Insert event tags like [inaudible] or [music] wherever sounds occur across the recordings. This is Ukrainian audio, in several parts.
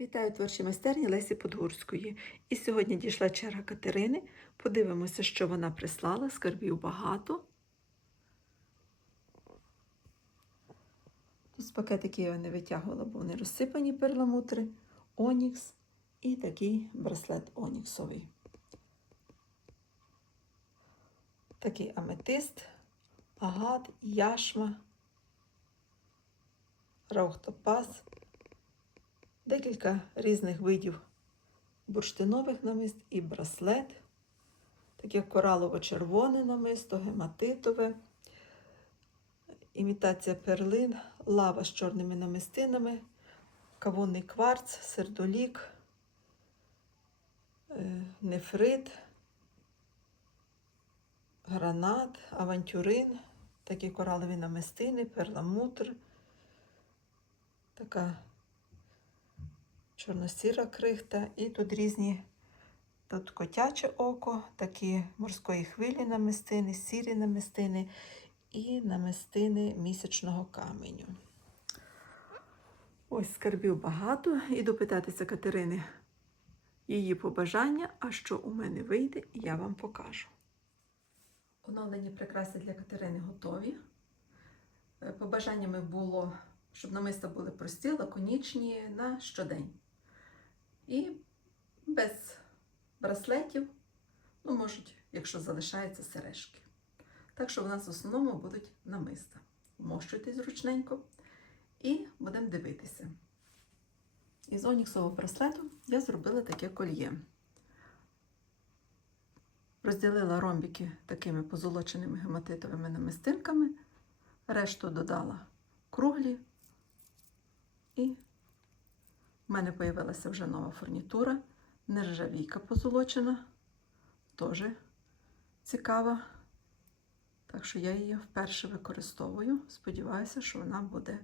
Вітаю творчій майстерні Лесі Подгурської. І сьогодні дійшла черга Катерини. Подивимося, що вона прислала. Скарбів багато. Тут з пакетиків я не витягувала, бо вони розсипані перламутри, Онікс і такий браслет Оніксовий. Такий аметист, агат, яшма, раухтопаз декілька різних видів бурштинових намист і браслет, таке коралово-червоне намисто, гематитове, імітація перлин, лава з чорними намистинами, кавунний кварц, сердолік, е, нефрит, гранат, авантюрин, такі коралові намистини, перламутр, така чорно-сіра крихта, і тут різні тут котяче око, такі морської хвилі намистини, сірі намистини і намистини місячного каменю. Ось скарбів багато. Іду питатися Катерини її побажання, а що у мене вийде, я вам покажу. Оновлені прикраси для Катерини готові. Е, Побажаннями було, щоб намиста були прості, лаконічні на щодень. І без браслетів, ну, можуть, якщо залишаються сережки. Так що в нас в основному будуть намиста. Вмощуйтесь зручненько і будемо дивитися. Із оніксового браслету я зробила таке кольє. Розділила ромбики такими позолоченими гематитовими намистинками, решту додала круглі і у мене з'явилася вже нова фурнітура, нержавійка позолочена, теж цікава. Так що я її вперше використовую. Сподіваюся, що вона буде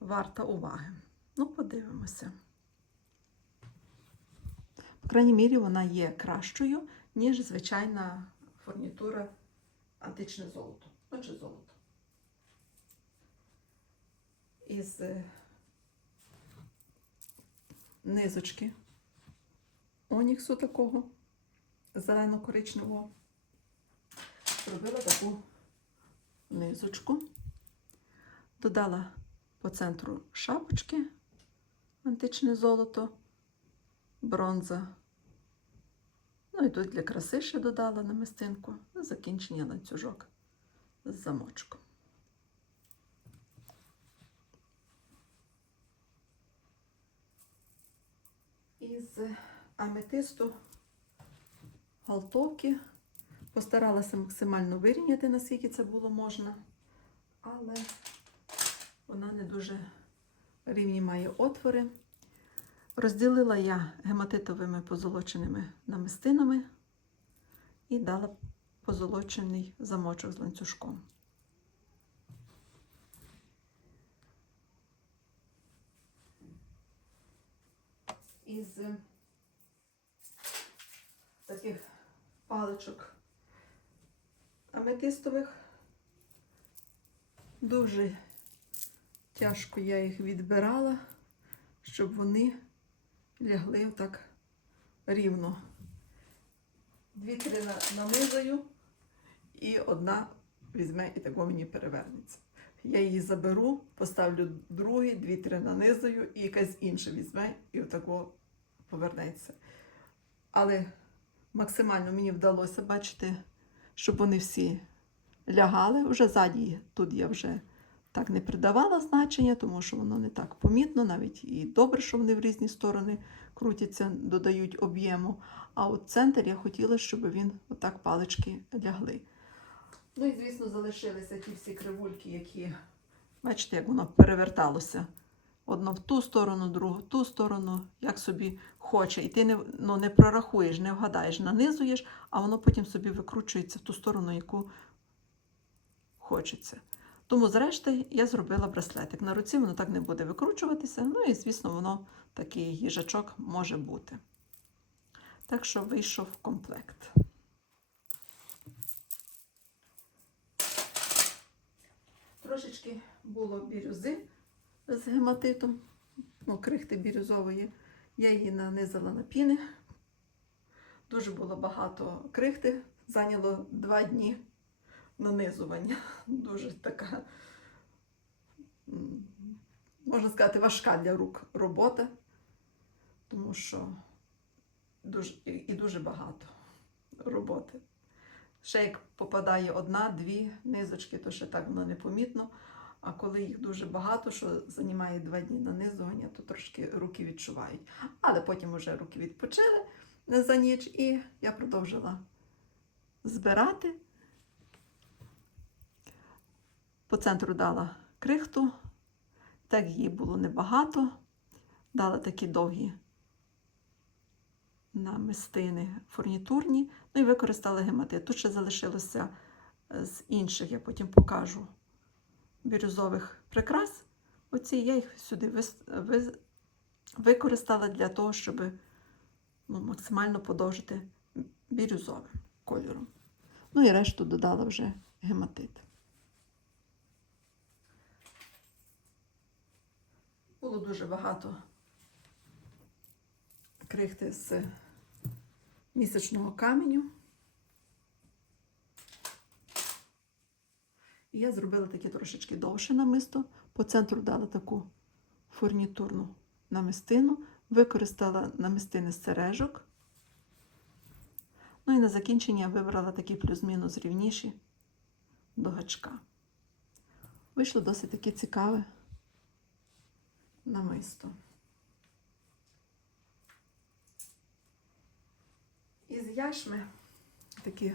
варта уваги. Ну, подивимося. По крайній мірі, вона є кращою, ніж звичайна фурнітура античне золото. Ну, чи золото. Із е, низочки оніксу такого зелено-коричневого. Зробила таку низочку, додала по центру шапочки античне золото, бронза. Ну і тут для краси ще додала намистинку, на закінчення ланцюжок з замочком. Із аметисту галтовки. Постаралася максимально вирівняти, наскільки це було можна, але вона не дуже рівні має отвори. Розділила я гематитовими позолоченими намистинами і дала позолочений замочок з ланцюжком. Із таких паличок аметистових. Дуже тяжко я їх відбирала, щоб вони лягли так рівно. Дві-три нанизаю, і одна візьме і тако мені перевернеться. Я її заберу, поставлю другий, дві-три нанизаю, і якась інша візьме і отако повернеться. Але максимально мені вдалося бачити, щоб вони всі лягали. Вже ззаді тут я вже так не придавала значення, тому що воно не так помітно, навіть і добре, що вони в різні сторони крутяться, додають об'єму. А от центр я хотіла, щоб він отак палички лягли. Ну і, звісно, залишилися ті всі кривульки, які, бачите, як воно переверталося. Одно в ту сторону, другу в ту сторону, як собі хоче. І ти не, ну, не прорахуєш, не вгадаєш, нанизуєш, а воно потім собі викручується в ту сторону, яку хочеться. Тому, зрештою, я зробила браслетик. На руці воно так не буде викручуватися. Ну і, звісно, воно такий їжачок може бути. Так що вийшов комплект. Трошечки було бірюзи з гематитом. ну, крихти бірюзової. Я її нанизала на піни. Дуже було багато крихти. Зайняло два дні нанизування. Дуже така, можна сказати, важка для рук робота, тому що дуже, і дуже багато роботи. Ще як попадає одна-дві низочки, то ще так воно непомітно. А коли їх дуже багато, що займає два дні нанизування, то трошки руки відчувають. Але потім вже руки відпочили за ніч, і я продовжила збирати. По центру дала крихту, так її було небагато. Дала такі довгі намистини фурнітурні, ну і використала гематит. Тут ще залишилося е, з інших, я потім покажу бірюзових прикрас. Оці я їх сюди використала для того, щоб ну, максимально подовжити бірюзовим кольором. Ну і решту додала вже гематит. Було дуже багато крихти з місячного каменю. І я зробила таке трошечки довше намисто. По центру дала таку фурнітурну намистину, використала намистини з сережок. Ну і на закінчення я вибрала такі плюс-мінус рівніші до гачка. Вийшло досить таке цікаве намисто. Із яшми такі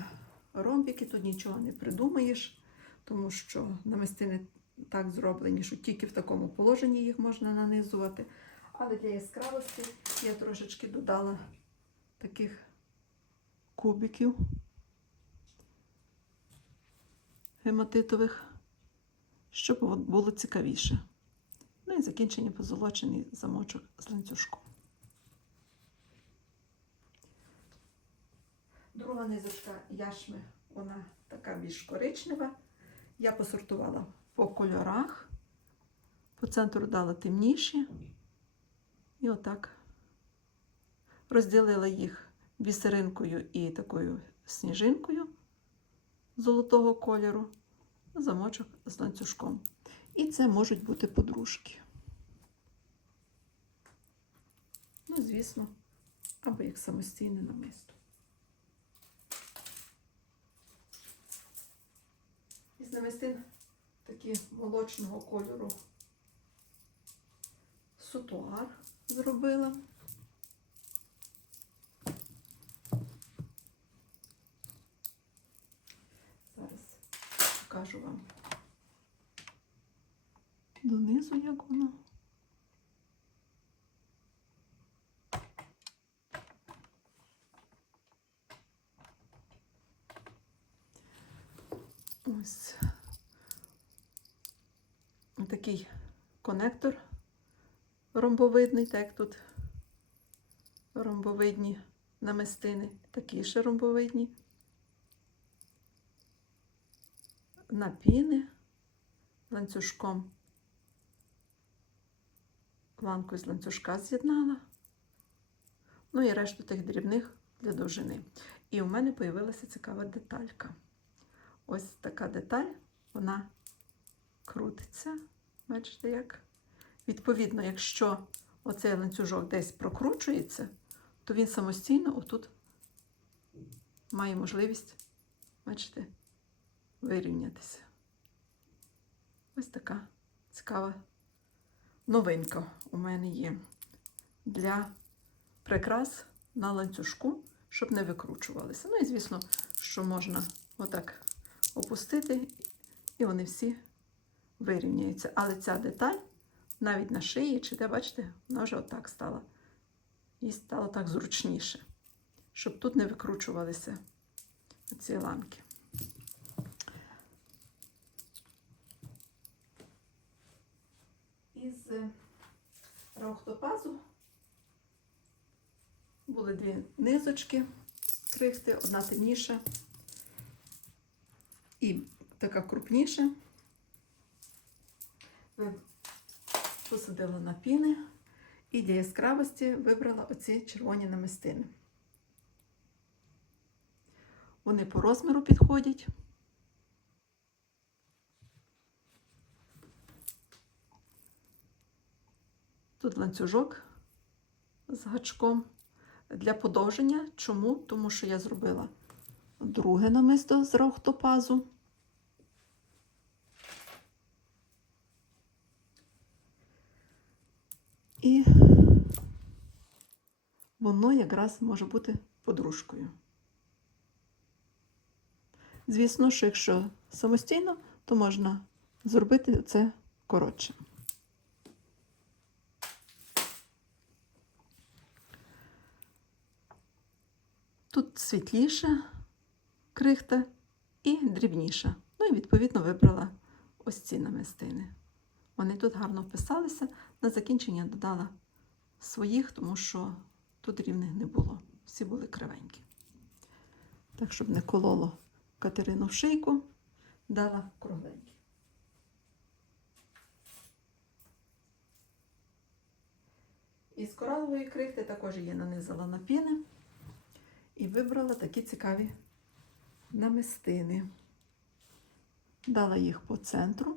ромбики, тут нічого не придумаєш, тому що намистини так зроблені, що тільки в такому положенні їх можна нанизувати. Але для яскравості я трошечки додала таких кубиків гематитових, щоб було цікавіше. Ну і закінчення позолочений замочок з ланцюжком. Друга низочка яшми, вона така більш коричнева. Я посортувала по кольорах, по центру дала темніші. І отак розділила їх бісеринкою і такою сніжинкою золотого кольору, замочок з ланцюжком. І це можуть бути подружки. Ну, звісно, або як самостійне намисто. Із намистин такі молочного кольору сутуар зробила. Зараз покажу вам донизу, як воно. Ось такий конектор ромбовидний, так як тут ромбовидні намистини, такі ще ромбовидні. Напіни ланцюжком. Ланку з ланцюжка з'єднала. Ну і решту тих дрібних для довжини. І у мене з'явилася цікава деталька. Ось така деталь, вона крутиться. Бачите, як? Відповідно, якщо оцей ланцюжок десь прокручується, то він самостійно отут має можливість, бачите, вирівнятися. Ось така цікава новинка у мене є для прикрас на ланцюжку, щоб не викручувалися. Ну і, звісно, що можна отак опустити, і вони всі вирівняються. Але ця деталь навіть на шиї, чи де, бачите, вона вже отак стала. І стало так зручніше, щоб тут не викручувалися ці ланки. Із е, раухтопазу були дві низочки крихти, одна темніша і така крупніша. Посадила на піни. І для яскравості вибрала оці червоні намистини. Вони по розміру підходять. Тут ланцюжок з гачком для подовження. Чому? Тому що я зробила друге намисто з рохтопазу. І воно якраз може бути подружкою. Звісно, що якщо самостійно, то можна зробити це коротше. Тут світліша крихта і дрібніша. Ну і відповідно вибрала ось ці намистини. Вони тут гарно вписалися. На закінчення додала своїх, тому що тут рівних не було. Всі були кривенькі. Так, щоб не кололо Катерину в шийку, дала кругленькі. Із коралової крихти також її нанизала на піни і вибрала такі цікаві намистини. Дала їх по центру.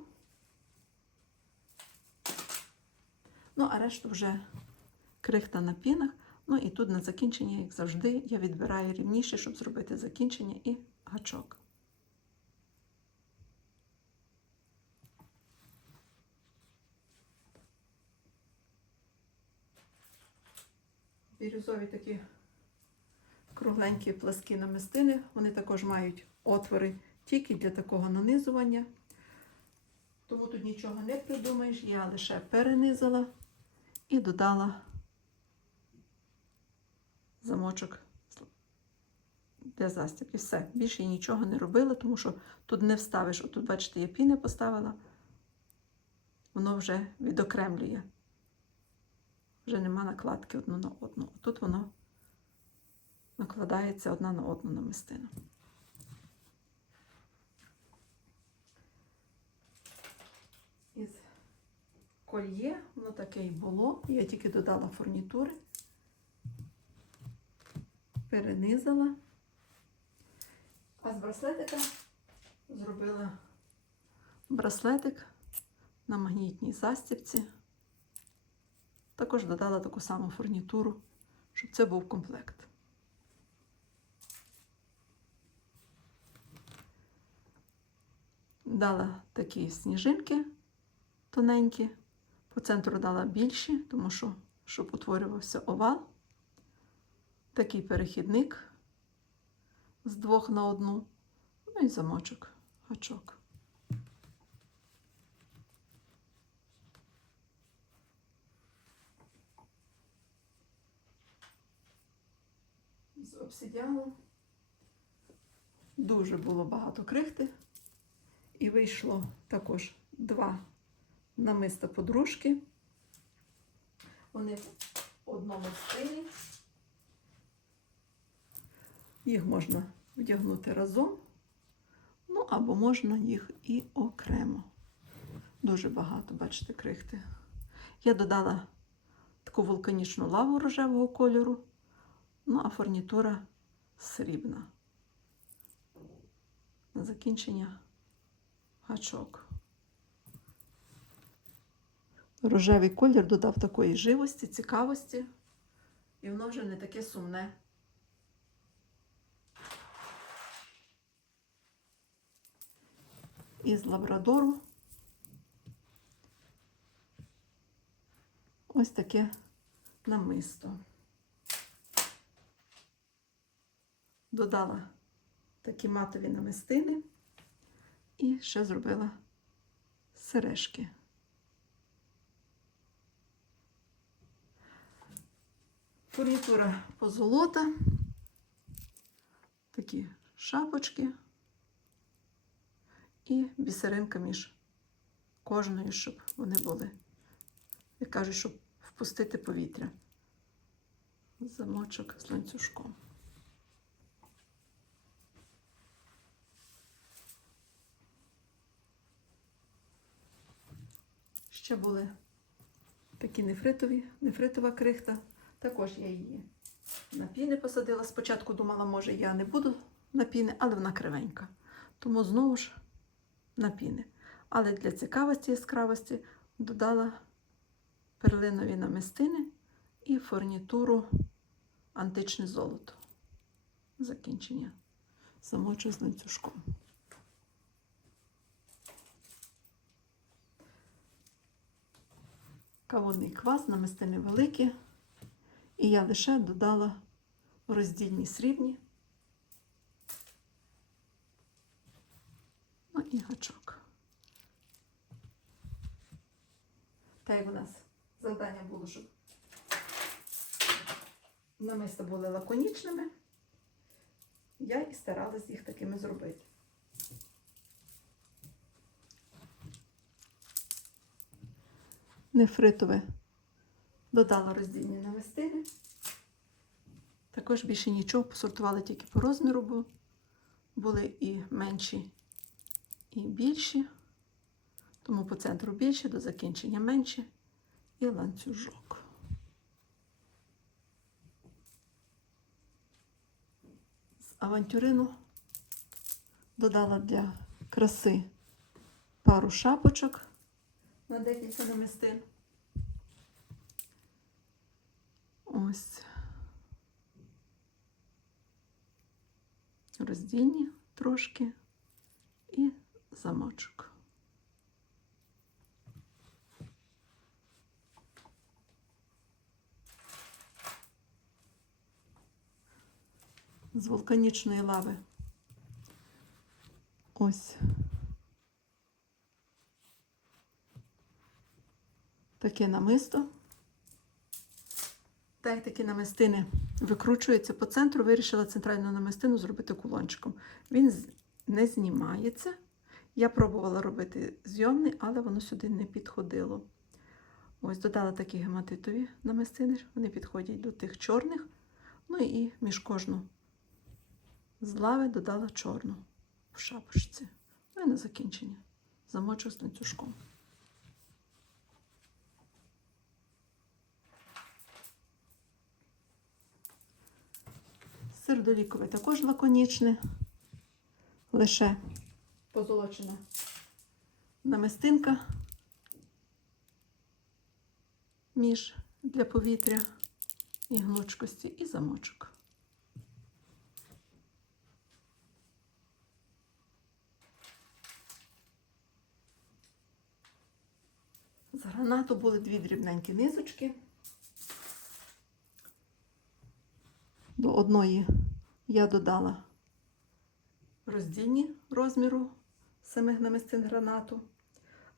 Ну, а решту вже крихта на пінах. Ну і тут на закінчення, як завжди, я відбираю рівніше, щоб зробити закінчення і гачок. Бірюзові такі кругленькі пласкі намистини. Вони також мають отвори тільки для такого нанизування. Тому тут нічого не придумаєш, я лише перенизала і додала замочок для застібки. Все, більше я нічого не робила, тому що тут не вставиш. Отут, бачите, я піни поставила, воно вже відокремлює. Вже нема накладки одну на одну. Тут воно накладається одна на одну намистину. Із кольє, воно таке і було. Я тільки додала фурнітури, перенизала. А з браслетика зробила браслетик на магнітній застібці. Також додала таку саму фурнітуру, щоб це був комплект. Дала такі сніжинки тоненькі, по центру дала більші, тому що, щоб утворювався овал. Такий перехідник з двох на одну, ну і замочок, гачок. З обсидіану дуже було багато крихти. І вийшло також два намиста подружки. Вони в одному стилі. Їх можна вдягнути разом, ну або можна їх і окремо. Дуже багато, бачите, крихти. Я додала таку вулканічну лаву рожевого кольору, ну а фурнітура срібна. На закінчення гачок. Рожевий колір додав такої живості, цікавості, і воно вже не таке сумне. Із лабрадору ось таке намисто. Додала такі матові намистини. І ще зробила сережки. Фурнітура позолота, такі шапочки і бісеринка між кожною, щоб вони були, як кажуть, щоб впустити повітря. Замочок з ланцюжком. Ще були такі нефритові, нефритова крихта. Також я її на піни посадила. Спочатку думала, може, я не буду на піни, але вона кривенька. Тому знову ж на піни. Але для цікавості яскравості додала перлинові намистини і фурнітуру античне золото. Закінчення замочу з ланцюжком. Кавунний квас, намистини великі. І я лише додала роздільні срібні. Ну і гачок. Так як у нас завдання було, щоб намиста були лаконічними, я і старалась їх такими зробити. Нефритове додала роздільні намистини. Також більше нічого, посортували тільки по розміру, бо були і менші, і більші. Тому по центру більше, до закінчення менше і ланцюжок. З авантюрину додала для краси пару шапочок на декілька намистин. Ось. Роздільні трошки і замочок. З вулканічної лави. Ось. Таке намисто. Так як такі намистини викручуються по центру, вирішила центральну намистину зробити кулончиком. Він не знімається. Я пробувала робити зйомний, але воно сюди не підходило. Ось додала такі гематитові намистини, вони підходять до тих чорних. Ну і між кожну з лави додала чорну в шапочці. Ну і на закінчення замочок з ланцюжком. Сердолікове також лаконічне, лише позолочена намистинка між для повітря і гнучкості і замочок. З гранату були дві дрібненькі низочки. До одної я додала роздільні розміру самих намистин гранату,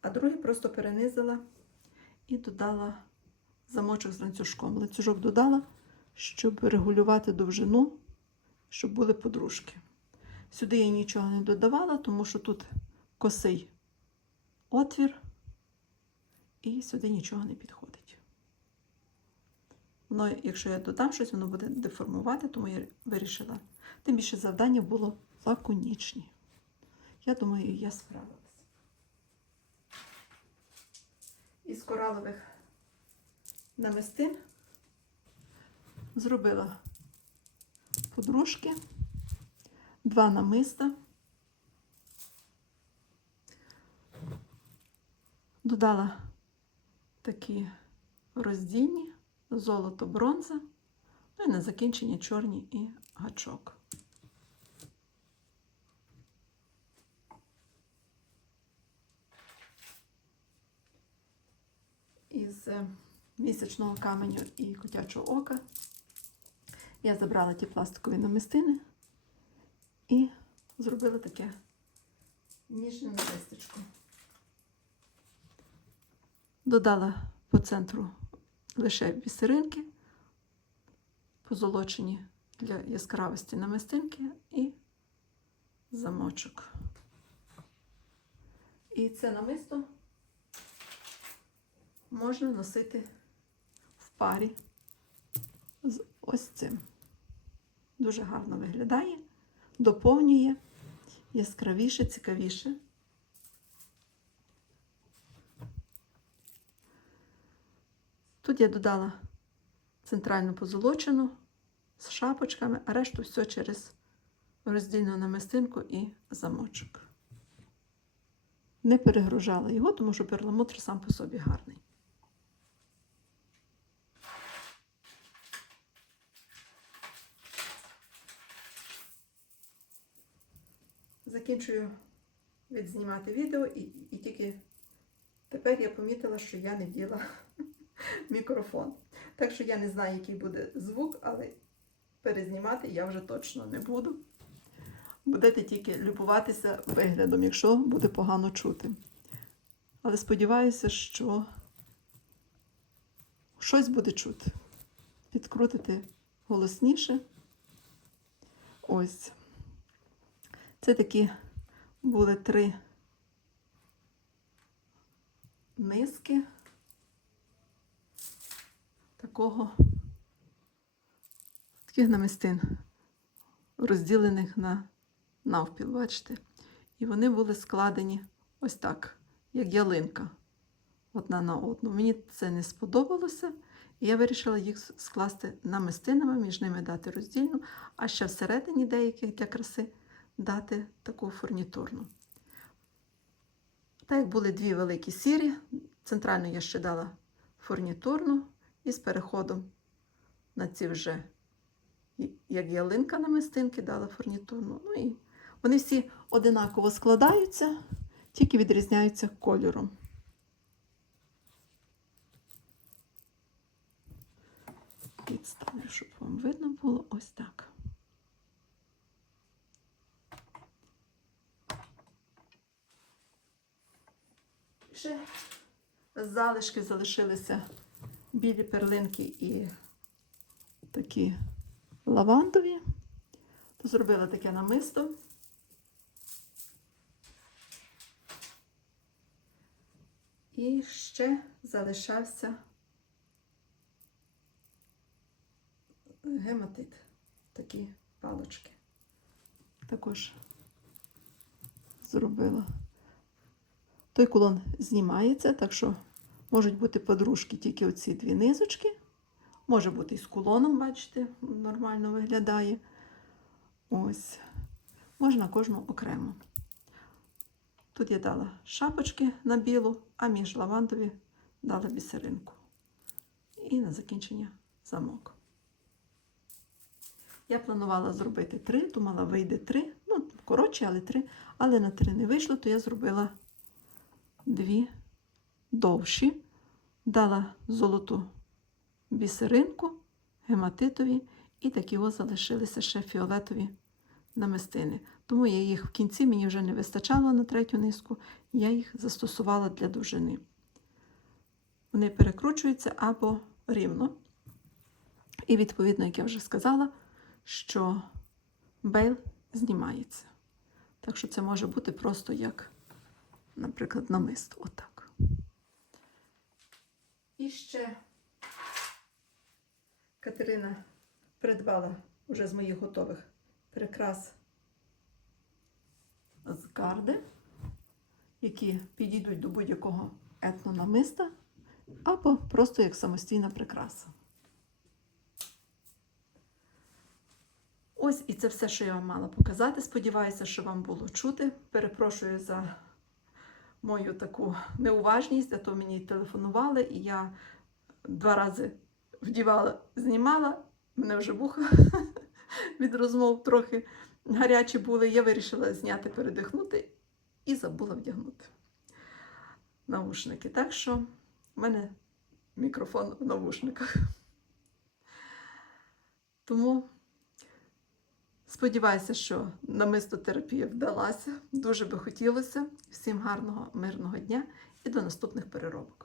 а другий просто перенизила і додала замочок з ланцюжком. Ланцюжок додала, щоб регулювати довжину, щоб були подружки. Сюди я нічого не додавала, тому що тут косий отвір, і сюди нічого не підходить. Воно, якщо я додам щось, воно буде деформувати, тому я вирішила. Тим більше завдання було лаконічні. Я думаю, я справилась. Із коралових намистин зробила подружки, два намиста, додала такі роздільні, золото, бронза, ну і на закінчення чорні і гачок. Із е, місячного каменю і котячого ока я забрала ті пластикові намистини і зробила таке ніжне намистечко. Додала по центру лише бісеринки, позолочені для яскравості намистинки і замочок. І це намисто можна носити в парі з ось цим. Дуже гарно виглядає, доповнює яскравіше, цікавіше. Тут я додала центральну позолочену з шапочками, а решту все через роздільну намистинку і замочок. Не перегружала його, тому що перламутр сам по собі гарний. Закінчую відзнімати відео і, і тільки тепер я помітила, що я не вділа [laughs] мікрофон. Так що я не знаю, який буде звук, але перезнімати я вже точно не буду. Будете тільки любуватися виглядом, якщо буде погано чути. Але сподіваюся, що щось буде чути. Підкрутити голосніше. Ось. Це такі були три низки такого таких намистин, розділених на навпіл, бачите? І вони були складені ось так, як ялинка, одна на одну. Мені це не сподобалося, і я вирішила їх скласти намистинами, між ними дати роздільну, а ще всередині деяких для краси дати таку фурнітурну. Так як були дві великі сірі, центральну я ще дала фурнітурну і з переходом на ці вже, як ялинка на мистинки, дала фурнітурну. Ну і вони всі одинаково складаються, тільки відрізняються кольором. Відставлю, щоб вам видно було ось так. Ще залишки залишилися білі перлинки і такі лавандові. Зробила таке намисто. І ще залишався гематит, такі палочки. Також зробила. Той кулон знімається, так що можуть бути подружки тільки оці дві низочки. Може бути і з кулоном, бачите, нормально виглядає. Ось. Можна кожну окремо. Тут я дала шапочки на білу, а між лавандові дала бісеринку. І на закінчення замок. Я планувала зробити три, думала, вийде три. Ну, коротше, але три. Але на три не вийшло, то я зробила дві довші, дала золоту бісеринку, гематитові, і такі ось залишилися ще фіолетові намистини. Тому я їх в кінці мені вже не вистачало на третю низку, я їх застосувала для довжини. Вони перекручуються або рівно. І, відповідно, як я вже сказала, що бейл знімається. Так що це може бути просто як, наприклад, намисто. Отак. І ще Катерина придбала вже з моїх готових прикрас з карди, які підійдуть до будь-якого етнонамиста, або просто як самостійна прикраса. Ось і це все, що я вам мала показати. Сподіваюся, що вам було чути. Перепрошую за мою таку неуважність, а то мені телефонували, і я два рази вдівала, знімала, мене вже вуха [laughs] від розмов трохи гарячі були. Я вирішила зняти, передихнути і забула вдягнути наушники. Так що в мене мікрофон в навушниках. Тому сподіваюся, що намистотерапія вдалася. Дуже би хотілося. Всім гарного, мирного дня і до наступних переробок.